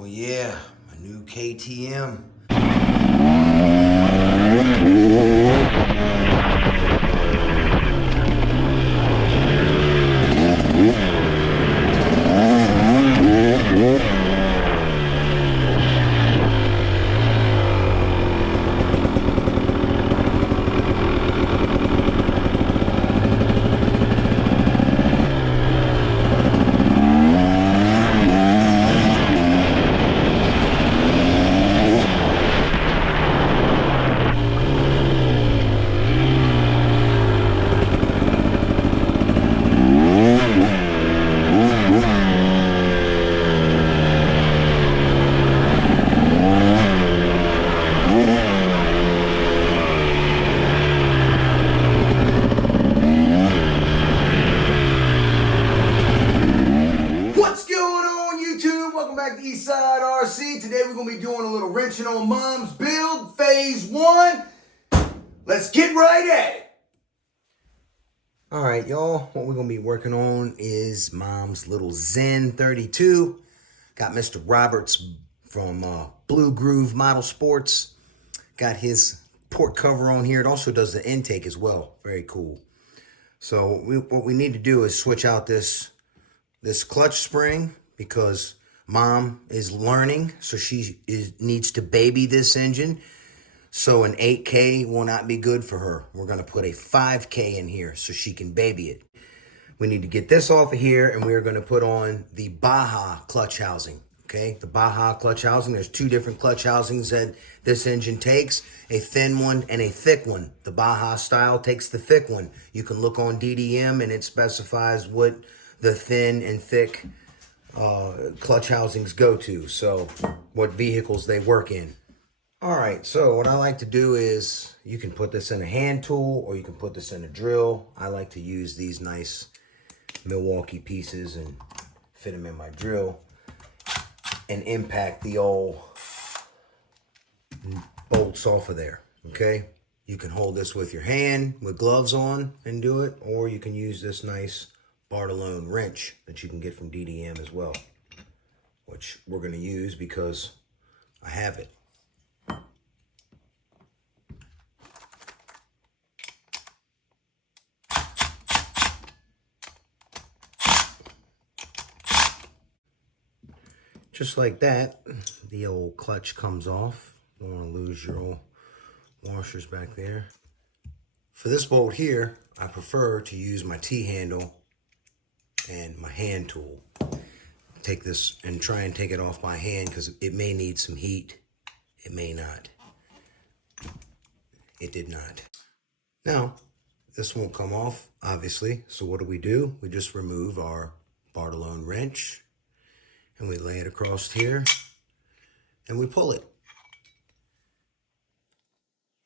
Oh yeah, my new KTM. Eastside RC. Today we're going to be doing a little wrenching on Mom's build, phase 1. Let's get right at it. Alright y'all, what we're going to be working on is Mom's little Zen 32. Got Mr. Roberts from Blue Groove Model Sports. Got his port cover on here. It also does the intake as well. Very cool. So what we need to do is switch out this clutch spring because Mom is learning, so she needs to baby this engine. So an 8K will not be good for her. We're going to put a 5K in here so she can baby it. We need to get this off of here, and we're going to put on the Baja clutch housing. Okay, the Baja clutch housing. There's two different clutch housings that this engine takes, a thin one and a thick one. The Baja style takes the thick one. You can look on DDM, and it specifies what the thin and thick clutch housings go to, so what vehicles they work in. All right, so what I like to do is you can put this in a hand tool or you can put this in a drill. I like to use these nice Milwaukee pieces and fit them in my drill and impact the old bolts off of there. Okay, you can hold this with your hand with gloves on and do it, or you can use this nice Bartolone wrench that you can get from DDM as well, which we're going to use because I have it. Just like that, the old clutch comes off. Don't want to lose your old washers back there. For this bolt here, I prefer to use my T-handle and my hand tool. Take this and try and take it off by hand because it may need some heat. It may not. It did not. Now, this won't come off, obviously. So what do? We just remove our Bartolone wrench and we lay it across here and we pull it.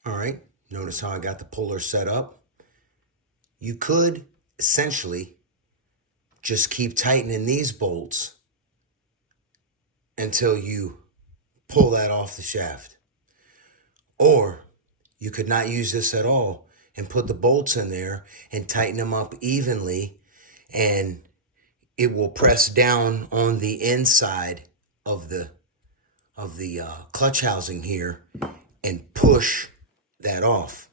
All right, notice how I got the puller set up. You could essentially just keep tightening these bolts until you pull that off the shaft. Or you could not use this at all and put the bolts in there and tighten them up evenly, and it will press down on the inside of the clutch housing here and push that off.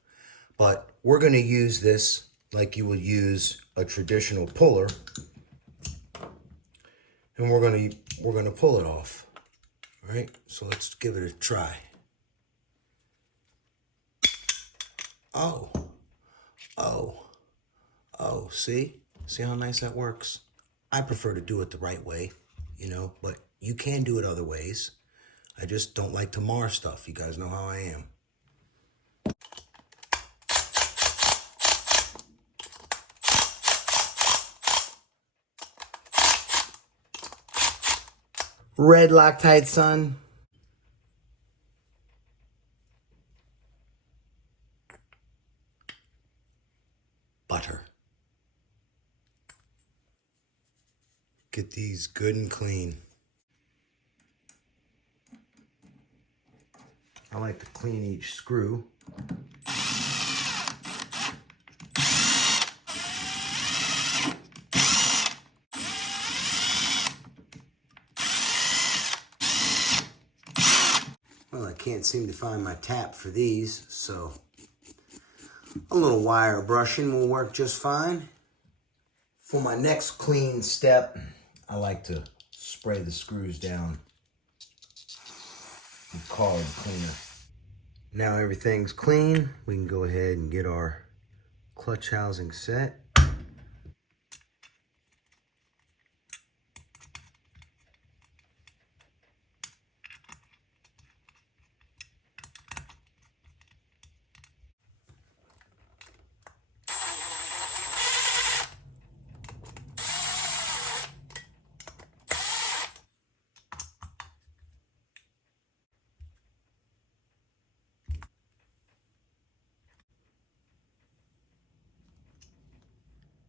But we're going to use this like you would use a traditional puller. And we're gonna pull it off. All right, so let's give it a try. Oh, see how nice that works? I prefer to do it the right way, but you can do it other ways. I just don't like to mar stuff. You guys know how I am. Red Loctite, son. Butter. Get these good and clean. I like to clean each screw. Well, I can't seem to find my tap for these, so a little wire brushing will work just fine. For my next clean step, I like to spray the screws down with card cleaner. Now everything's clean, we can go ahead and get our clutch housing set.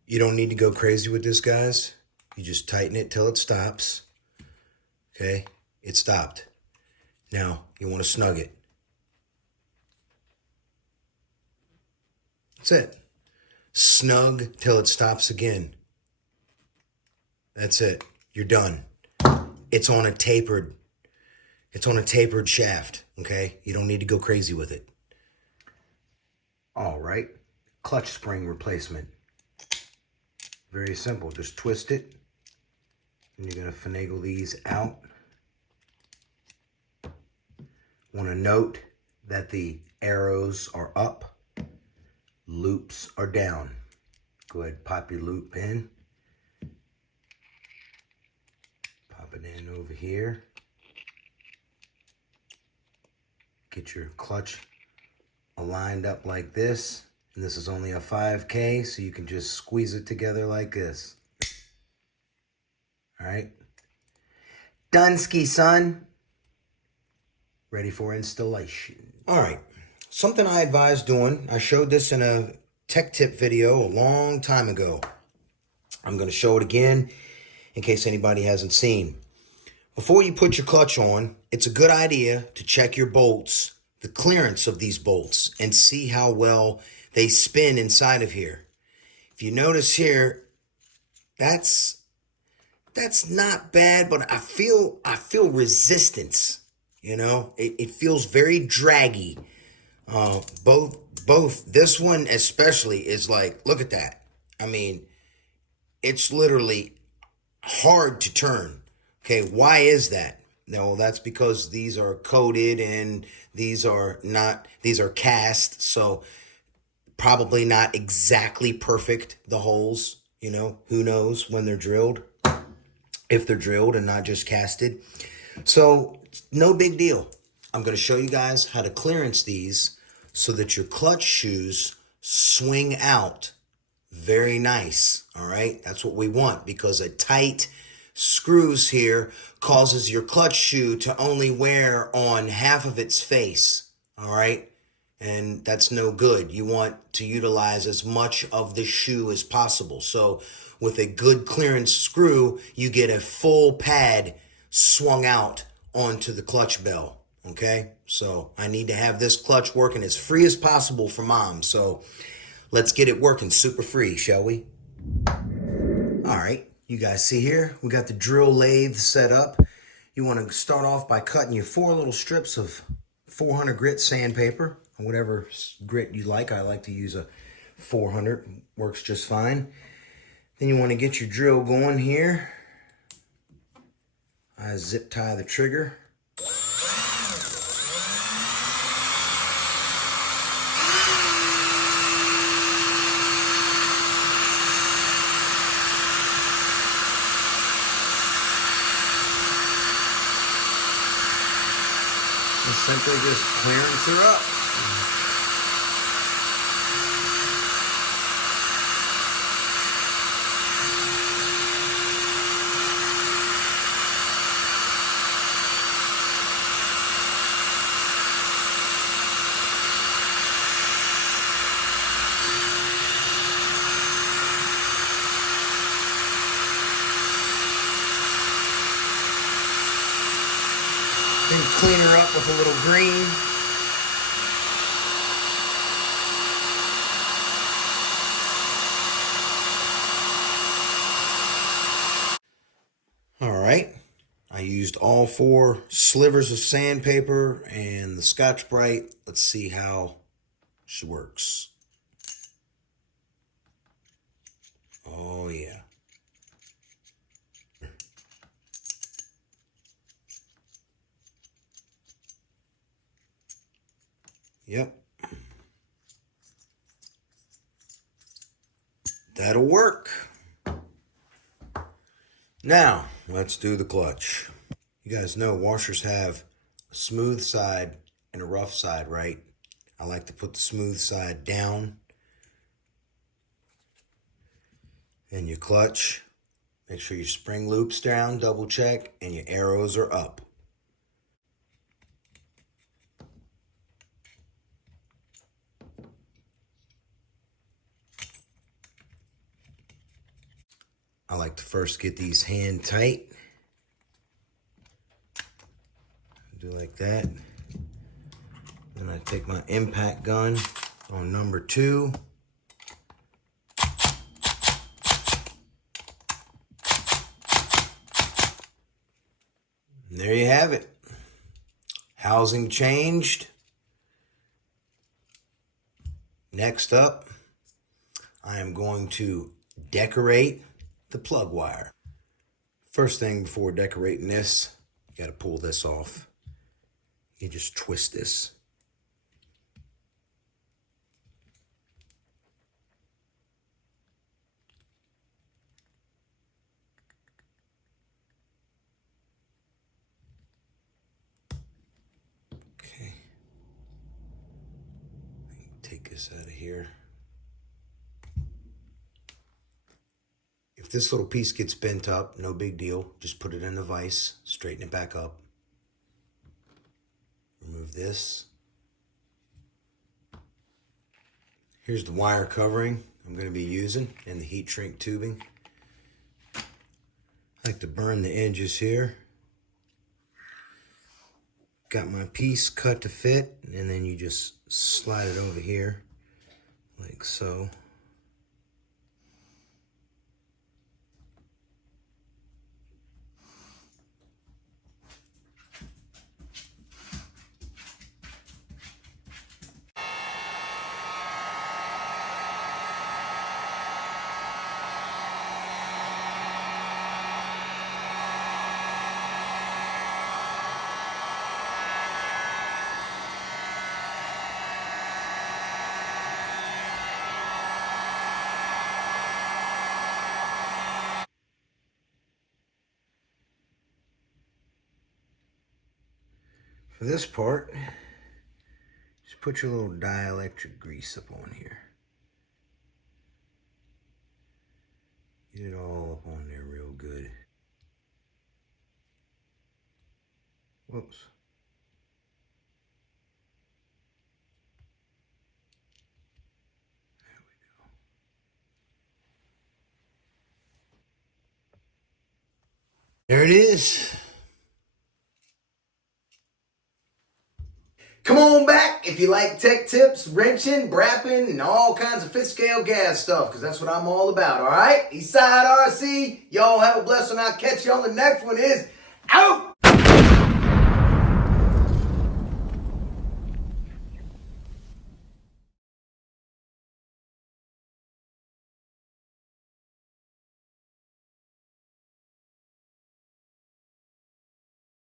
You don't need to go crazy with this, guys. You just tighten it till it stops. Okay, it stopped. Now, you want to snug it. That's it. Snug till it stops again. That's it. You're done. It's on a tapered shaft, okay? You don't need to go crazy with it. All right. Clutch spring replacement. Very simple. Just twist it. And you're going to finagle these out. Want to note that the arrows are up, loops are down. Go ahead, pop your loop in. Pop it in over here. Get your clutch aligned up like this. And this is only a 5K, so you can just squeeze it together like this. All right. Dunsky, son. Ready for installation. All right. Something I advise doing. I showed this in a tech tip video a long time ago. I'm going to show it again in case anybody hasn't seen. Before you put your clutch on, it's a good idea to check your bolts, the clearance of these bolts, and see how well they spin inside of here. If you notice here, that's not bad, but I feel resistance. You know, it feels very draggy. Both this one especially is like, look at that. I mean, it's literally hard to turn. Okay, why is that? No, that's because these are coated and these are cast, so probably not exactly perfect, the holes, you know, who knows when they're drilled, if they're drilled and not just casted. So no big deal. I'm going to show you guys how to clearance these so that your clutch shoes swing out very nice. All right. That's what we want, because a tight screws here causes your clutch shoe to only wear on half of its face. All right. And that's no good. You want to utilize as much of the shoe as possible. So with a good clearance screw, you get a full pad swung out onto the clutch bell. Okay, so I need to have this clutch working as free as possible for Mom. So let's get it working super free, shall we? All right, you guys see here, we got the drill lathe set up. You want to start off by cutting your 4 little strips of 400 grit sandpaper, or whatever grit you like. I like to use a 400, works just fine. Then you want to get your drill going here. I zip tie the trigger. And simply just clearance her up. Then clean her up with a little green. All right. I use used all 4 slivers of sandpaper and the Scotch-Brite. Let's see how she works. Oh yeah. Yep. That'll work. Now, let's do the clutch. You guys know washers have a smooth side and a rough side, right? I like to put the smooth side down. And your clutch, make sure your spring loop's down, double check, and your arrows are up. I like to first get these hand tight. Do like that. Then I take my impact gun on number 2. And there you have it. Housing changed. Next up, I am going to decorate the plug wire. First thing before decorating this, you gotta pull this off. You just twist this. Okay. Take this out of here. If this little piece gets bent up, no big deal. Just put it in the vise, straighten it back up. Remove this. Here's the wire covering I'm going to be using and the heat shrink tubing. I like to burn the edges here. Got my piece cut to fit, and then you just slide it over here like so. For this part, just put your little dielectric grease up on here. Get it all up on there real good. Whoops. There it is. Come on back if you like tech tips, wrenching, brapping, and all kinds of fifth scale gas stuff, because that's what I'm all about, all right? Eastside RC, y'all have a blessed one. I'll catch you on the next one. Is out!